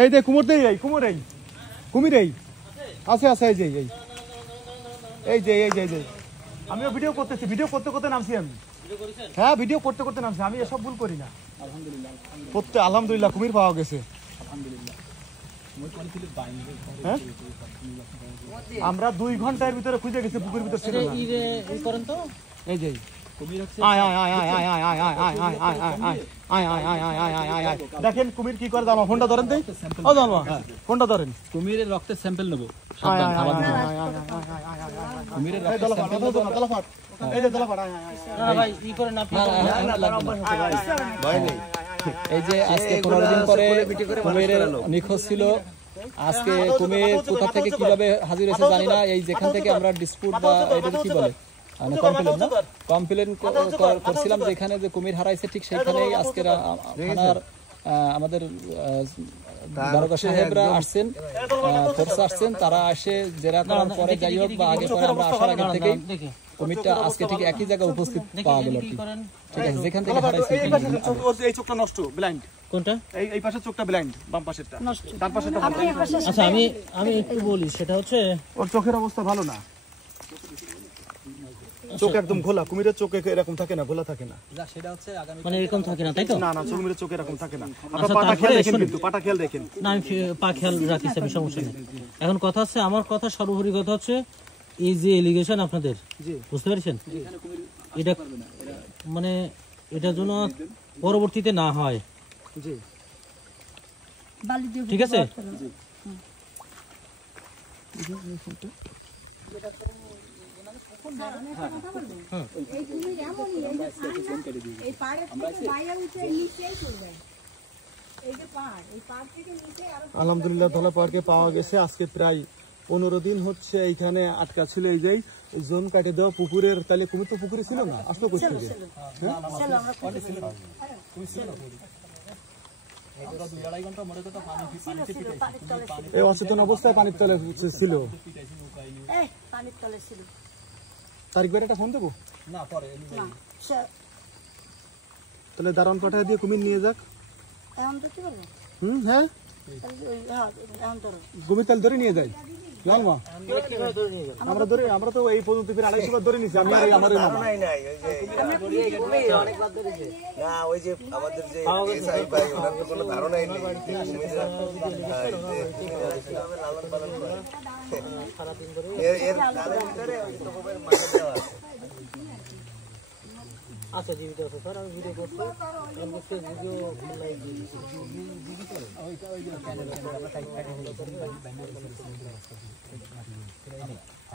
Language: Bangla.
এই যে কুমির দেই, এই কুমির, এই কুমির, এই আছে আছে, এই যে এই যে এই যে এই যে আমিও ভিডিও করতেছি, ভিডিও করতে করতে নামছি আমি। হ্যাঁ, ভিডিও করতে করতে নামছি আমি, এসব ভুল করি না। আলহামদুলিল্লাহ, আলহামদুলিল্লাহ কুমির পাওয়া গেছে, আলহামদুলিল্লাহ। হ্যাঁ, আমরা 2 ঘন্টার ভিতরে খুঁজে গেছি, পুকুরের ভিতরে ছিল না। এই যে দেখেন কুমির কি করে, জানো? ফোনটা ধরেন, ফোনটা ধরেন। কুমিরের রক্তের স্যাম্পল নেবো। এই যে আজকে 15 দিন পরে কুমিরের নিখোঁজ ছিল। আজকে কুমির কোথা থেকে কিভাবে হাজির হয়েছে জানি না। এই যেখান থেকে আমরা ডিসপুট বা এটা কি বলে কমপ্লেন করছিলাম যেখানে যে কুমির হারাইছে, ঠিক সেইখানেই আজকে থানার আমাদের দারোগা সাহেবরা আসছেন, ফোর্স আসছেন, তারা এসে জেরা করার পরে যাই হোক বা আগে পরে আমরা আসার আগে থেকেই কুমিরটা আজকে ঠিক একই জায়গায় উপস্থিত পাওয়া গেল। ঠিক আছে, যেখান থেকে হারাইছে। এই চোখটা নষ্ট, ব্লাইন্ড। কোনটা? এই পাশের চোখটা ব্লাইন্ড, বাম পাশেরটা, ডান পাশেরটা। আচ্ছা, আমি একটু বলি, সেটা হচ্ছে ওর চোখের অবস্থা ভালো না, চোখ একদম খোলা। কুমিরের চোখ এরকম থাকে না, খোলা থাকে না, সেটা হচ্ছে মানে এরকম থাকে না, তাই তো? না না, কুমিরের চোখ এরকম থাকে না। আপনারা পাটা খেয়াল দেখেন, কিন্তু পাটা খেয়াল দেখেন। না, আমি পা খেয়াল রাখিস, আমি সমস্যা নেই। এখন কথা হচ্ছে, আমার কথা সর্বোপরি কথা হচ্ছে, এই যে এলিগেশন আপনাদের, বুঝতে পারছেন, এটা মানে এটার জন্য পরবর্তীতে না হয়, ঠিক আছে? আলহামদুলিল্লাহ ধলা পাহাড়কে পাওয়া গেছে। আজকে প্রায় 15 দিন হচ্ছে এইখানে আটকা ছিল। এই যে জোন কাটে দেওয়া পুকুরের, তাহলে কুমির তো পুকুরে ছিল না, আসলো কোথা থেকে? এই অচেতন অবস্থায় পানির তলে ছিল। তারিখ বের একটা ফোন দেবো, তাহলে দারোয়ান পাঠায় দিয়ে কুমির নিয়ে যাক। হ্যাঁ, কুমির তাহলে ধরে নিয়ে যাই। আমরা তো এই পর্যন্ত 250 বার ধরে নিচ্ছি। আমি আমার আচ্ছা, জীবিত আছে স্যার, আমি ভিডিও করছি, ভিডিও